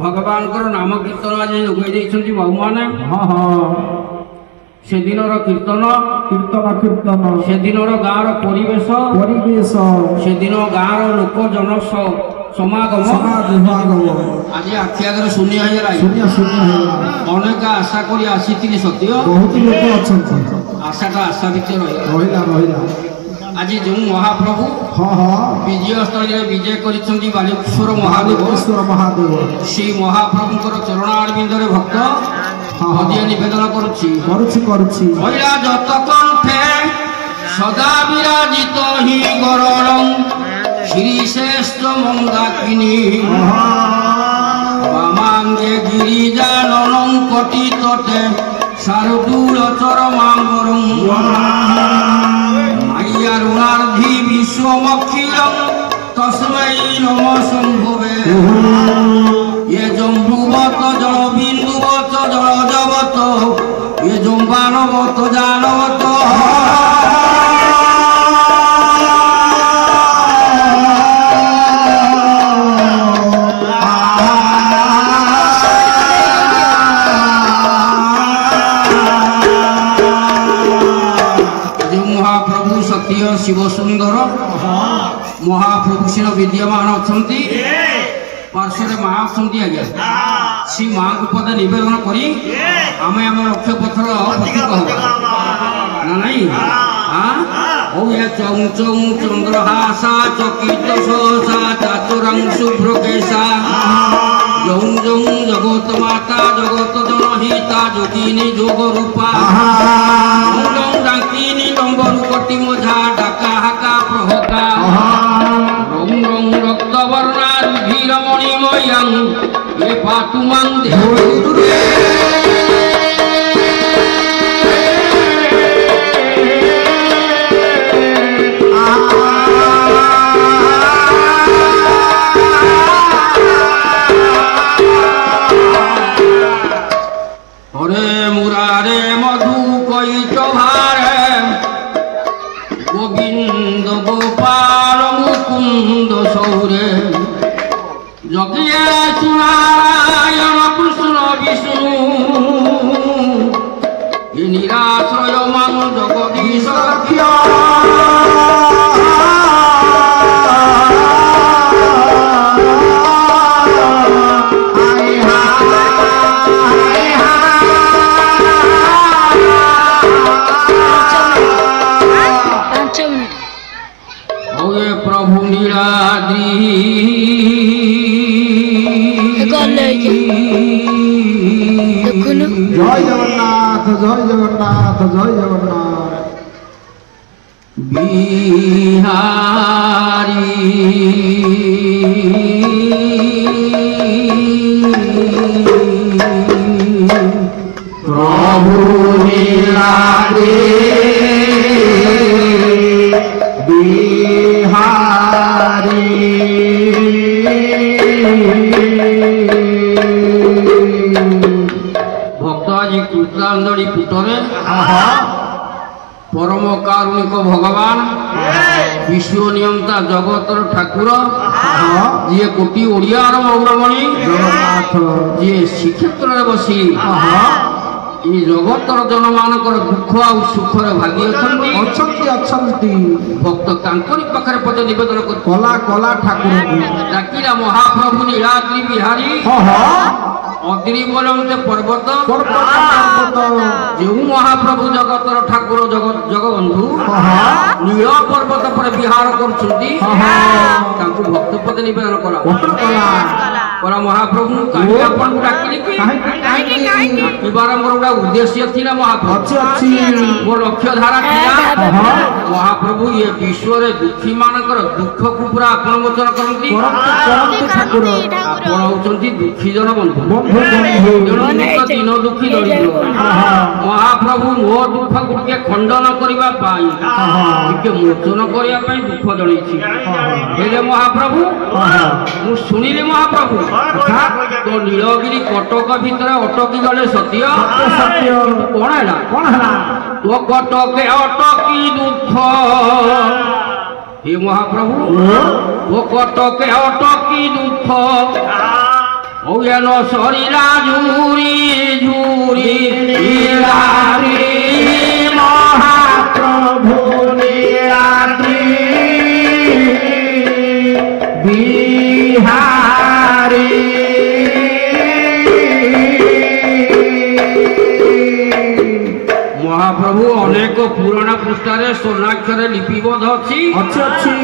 भगवान नाम कीर्तन आज लगे बाबू मैंने हाँ हाँ से दिन कीर्तन कीर्तन कीर्तन से दिन गाँव परिवेश परिवेश से दिन गाँव लोक जन समागम आज आखि आगे शून्य शून्य शून्य अनेक आशा कर आसी सत्य बहुत लोक अच्छा आशाटा आशा भितर रहा रहा आज जो महाप्रभु हाँ हाँ विजय स्थल विजय कर बालेश्वर महादेव से महाप्रभुंर चरणारविंदे भक्त हदिया निवेदन करुला जत कंठे सदा विराजित ही गरण श्रीश्रेष्ठ मंदाकिनी वामांगे गिरिजाननं कटी तटे शारदूल चरमांगरं माय्यारुणार्धि विश्वमक्षिरं तस्मै नमः शम्भवे ये जम्बुवत जल बिंदुवत जल जगत ये जम्बानवत जानवत शिव सुंदर महाप्रभु सिंह विद्यमान अच्छा पार्श्व माँ अच्छा आज्ञा सी माँ को पद नवेदन करी आम लक्ष्य पथर प्रतीक ना नहीं चौ चौ चंद्रहासा चकित सहसा चातुरांशु भ्रकेशा जौ जौ जगत माता जगत जनहिता जोगिनी जोग रूपा डाकिनी डंबर कटी मझा डाका हाका प्रहका रंग रंग रक्त वर्णा रुधिर मणिमयं ये पातुमां देवदुरे हरे मुरारे मधु कैच भारे गोविंद गोपाल मुकुंद सौरे जगिए सुनारायण कृष्ण विष्णु ये निराश्रय मान जगदीश रक्षा प्रभु नीलाद्री जय जगन्नाथ जय जगन्नाथ जय जगन्नाथ बिहारी प्रभु नीलाद्री कृतांजलि पुटरे परम कारुणिक भगवान विश्व नियंता जगतर ठाकुर जी कोटी ओडियार मौरमणि जगन्नाथ जी श्रीक्षेत्र बसी ये जगतर जन मानकर दुख आ सुखर भागी अच्छा भक्त तांकरी पाखरे पद निवेदन कर कला कला ठाकुर डाकिला महाप्रभु नीलाद्रि बिहारी अद्रि बोलते पर्वत जो महाप्रभु जगतर ठाकुर जगबंधु नील पर्वत पर विहार कर भक्त पद निवेदन कला महाप्रभु कहीं आपन डाकिली मोर गोटा उद्देश्य थी महाप्रभु मो लक्ष्य धारा महाप्रभु ये विश्व दुखी मानकर दुख को पूरा आपन मोचन करती आपण होती दुखी जन बंधु दिन दुखी दरिद्र महाप्रभु मो दुख को खंडन करने मोचन करने दुख जन महाप्रभु मु शुणिली महाप्रभु तो नीलगिरी कटक भितर अटकी गले सत्य कौन है तो कटके अटकी दुख हे महाप्रभु तो कटके अटकी दुख ଓୟନ ସରିଲା ଝୁରି ଝୁରି ମହାପ୍ରଭୁ ନୀଳାଦ୍ରି ବିହାରୀ ମହାପ୍ରଭୁ ଅନେକ ପୁରାଣ ପୃଷ୍ଠାରେ ସ୍ୱର୍ଣ୍ଣାକ୍ଷରେ ଲିପିବଦ୍ଧ ଅଛି ଅଛି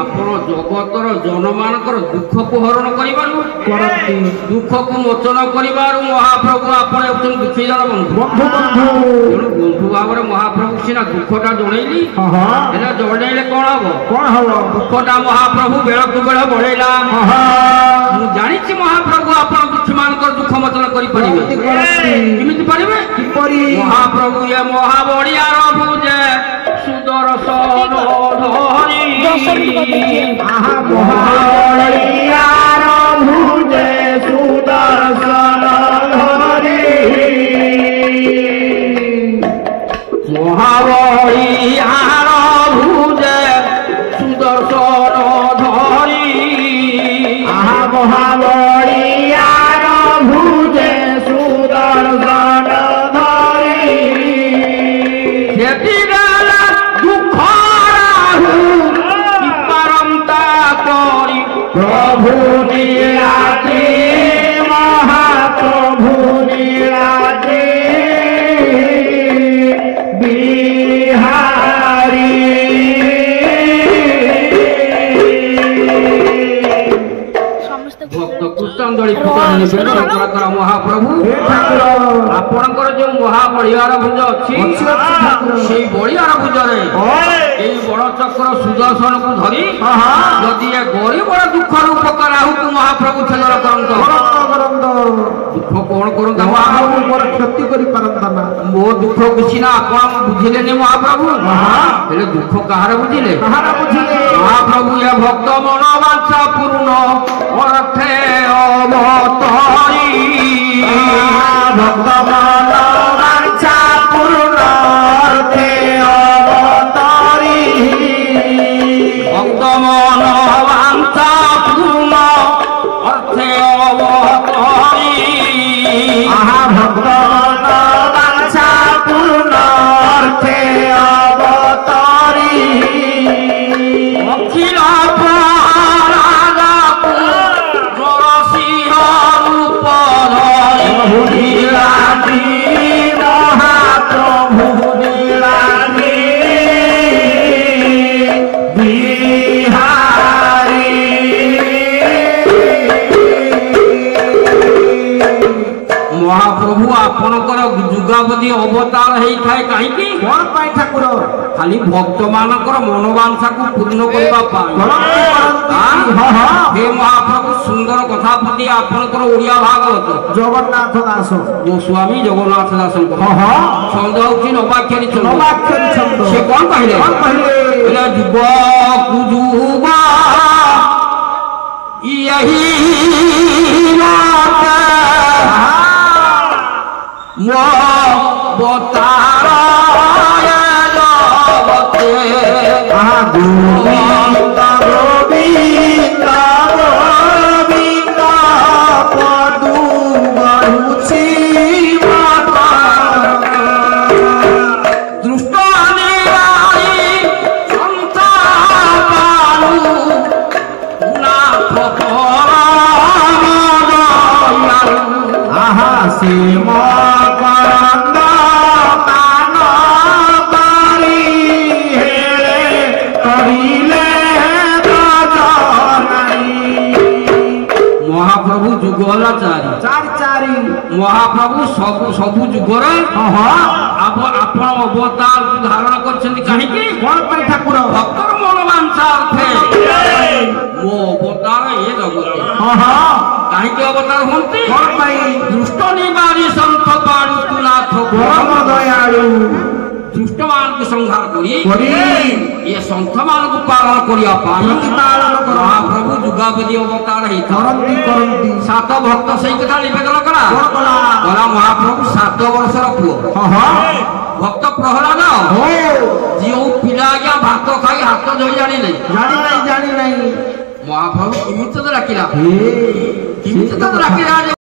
ଆପଣ ଜଗତର ଜନମାନଙ୍କର ଦୁଃଖକୁ ହରଣ କରିବାରୁ କରନ୍ତି ଦୁଃଖକୁ ମୋଚନ କରିବାରୁ ମହାପ୍ରଭୁ ଆପଣ ହେଉଛନ୍ତି ଦୁଃଖୀ ଜଣ ବନ୍ଧୁ ବନ୍ଧୁ ବନ୍ଧୁ ତେଣୁ ବନ୍ଧୁ ଭାବରେ ମହାପ୍ରଭୁ ସିନା ଦୁଃଖଟା ଜଣେଇଲି ହେଲେ ଜଣେଇଲେ କଣ ହବ ଦୁଃଖଟା ମହାପ୍ରଭୁ ବେଳକୁ ବେଳ ବଢେଇଲା ମୁଁ ଜାଣିଛି ମହାପ୍ରଭୁ ଆପଣ ଦୁଃଖୀ ମାନଙ୍କର ଦୁଃଖ ମୋଚନ କରିପାରିବେ କେମିତି ପାରିବେ କିପରି ମହାପ୍ରଭୁ ଏ ମହାବଳିଆର ଭୁଜେ ସୁଦର୍ଶନ ଧରି ମହାବଳିଆର ଭୁଜେ ସୁଦର୍ଶନ ଧରି ମହାବଳିଆର ଭୁଜେ ସୁଦର୍ଶନ ଧରି ମହାବଳିଆର ଭୁଜେ ସୁଦର୍ଶନ प्रभु नीलाद्रि महाप्रभु नीलाद्रि बिहारी भक्त कृतांजलि महाप्रभु आपणकर जो महाबलियार भुज अच्छी से बलियार भुजरे बड़ चक्र सुदर्शन को धरी जदि ए गरीब दुखर उपकार आहू महाप्रभु छेदर करंत दुख कौन करता महाप्रभु मोर क्षति करि परंता ना मो दुख किसी ना आपण बुझिले महाप्रभु हेले दुख कहार बुझिले महाप्रभु ये भक्त मन वांछा पूर्ण अर्थे अवतरी भक्त मन वांछा पूर्ण अर्थे अवतरी भक्त मन वांछा पूर्ण अर्थे अवतरी भक्त मन वांछा पूर्ण अर्थे अवतरी अखिल प्राणागपु नरसिंह रूप धरि नीलाद्रि महाप्रभु नीलाद्रि बिहारी महाप्रभु आपणकर जुगाबदी अवतार होता है कहीं कौन पाई ठाकुर खाली भक्त मानकर मनोवांछा को पूर्ण करने हे महाप्रभु सुंदर कथा प्रति आपणकर ओडिया भागवत जगन्नाथ दास जो स्वामी जगन्नाथ दास छंद हूँ नवाक्षरी छंद से कौन कहले जुग कुजुग यही मो बतार जगते गोविंद गोविंद गोविंद पदु बहुची माता दृष्ट निराई संतानु नाथ आहा से करंद कान तारी हेले करिले महाप्रभु जुगला चारी चारी महाप्रभु सबु जुगर आपण अवतार धारण करछन्ती काहेकि कौन पाई ठाकुर भक्तर मनोवांछा अर्थे मो अवतार ये जगते काहेकि अवतार होंती कौन पाई दुष्ट निवारी संत पाणु तुनाथ परम दयालु दुष्ट मान को संहार करी करी ये संत मान को पालन करिया पाई पालन कर महाप्रभु जुगाबदी अवतार है करंती करंती सात भक्त सही कथा निवेदन करा कला महाप्रभु 7 वर्षर पुओ भक्त प्रहलाद जो पिला आज्ञा भात खाई हाथ धोई जानी नहीं जानी नहीं ମହାପ୍ରଭୁ କେମିତି ତତେ ଡାକିଲା ଏ କେମିତି ତତେ ଡାକିଲା